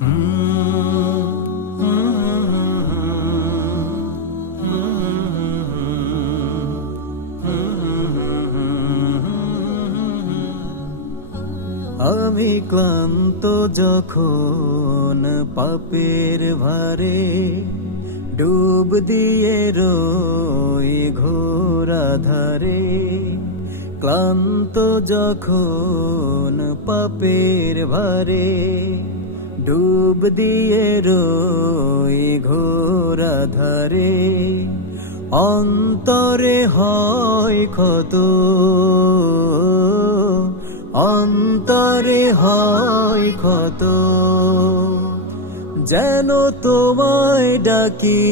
আমি ক্লান্ত যখন পাপের ভারে ডুব দিয়ে রই ঘোরা ধারে ক্লান্ত যখন পাপের ভারে ডুব দিয়ে রই ঘোরা ধারে। অন্তরে হয় ক্ষত, অন্তরে হয় ক্ষত। যেন তোমায় ডাকি,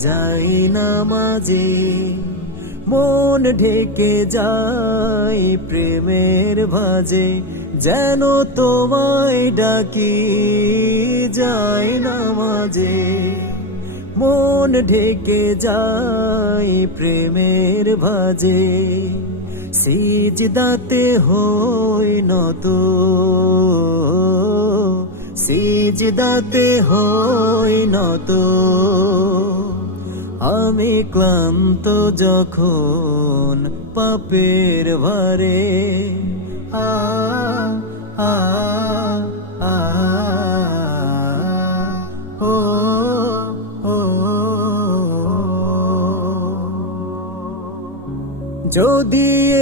যাই না মাঝে। মন ঢেকে যাই প্রেমের ভাজে। যেন তোমায় ডাকি, যাই না মাঝে। মন ঢেকে যাই প্রেমের ভাজে। সিজদাতে হই নত। সিজদাতে হই নত। আমি ক্লান্ত যখন পাপের ভারে। যদি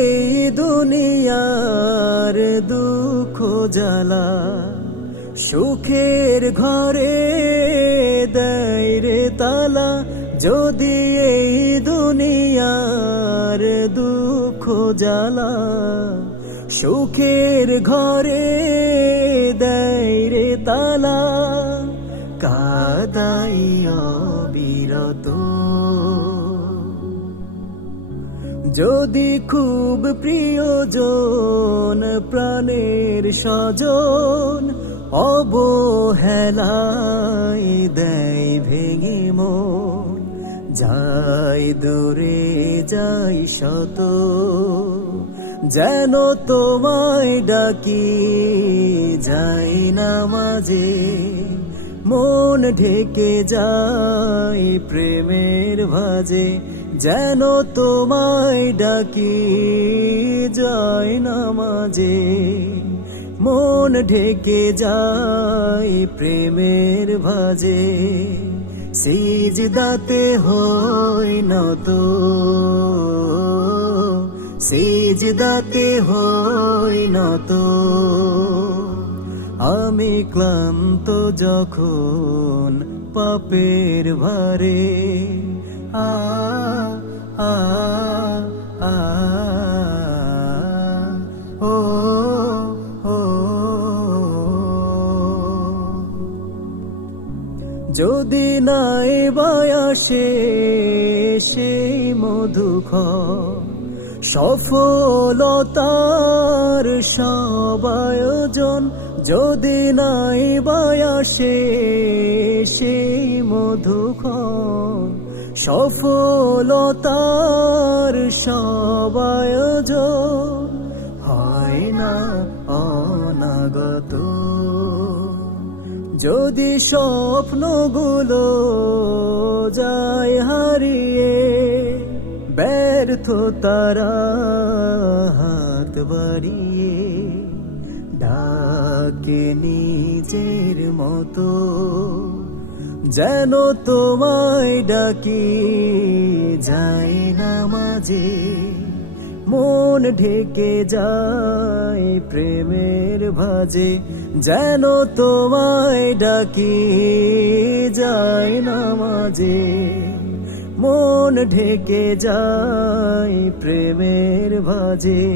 এই দুনিয়ার দুঃখ জ্বালা সুখের ঘরে দেয় রে তালা, যদি এই দুনিয়ার দুঃখ জ্বালা সুখের ঘরে দেয় রে তালা কাদাই অবিরত। যদি খুব প্রিয়জন প্রাণের স্বজন অবহেলাই দেয় যাই দূরে যাই শত, যেন তোমায় ডাকি, যাই না মাঝে মন ঢেকে যাই প্রেমের ভাজে, যেন তোমায় ডাকি, যাই না মাঝে মন ঢেকে যাই প্রেমের ভাজে। সিজদাতে হই নত সিজদাতে হই নত আমি ক্লান্ত যখন পাপের ভারে আ আ আ। যদি নাই বায়াসে সেই মধুখ সফলতার সব আয়োজন, যদি নাই বায়াসে সেই মধুখ সফলতার সব আয়োজন, হয় না যদি স্বপ্নগুলো যায় হারিয়ে ব্যর্থ তারা হাত বাড়িয়ে ডাকে নিজের মতো, যেন তোমায় ডাকি যায় না মাঝে। মন ঢেকে যায় প্রেমের ভাজে, যেন তোমায় ডাকি যায় না মাঝে। মন ঢেকে যায় প্রেমের ভাজে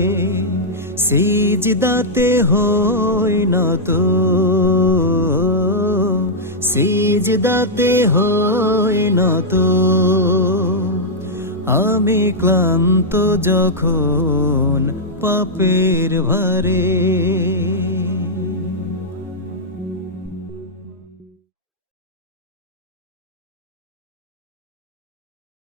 সিজদাতে হই নত সিজদাতে হই নত আমি ক্লান্ত যখন পাপের ভারে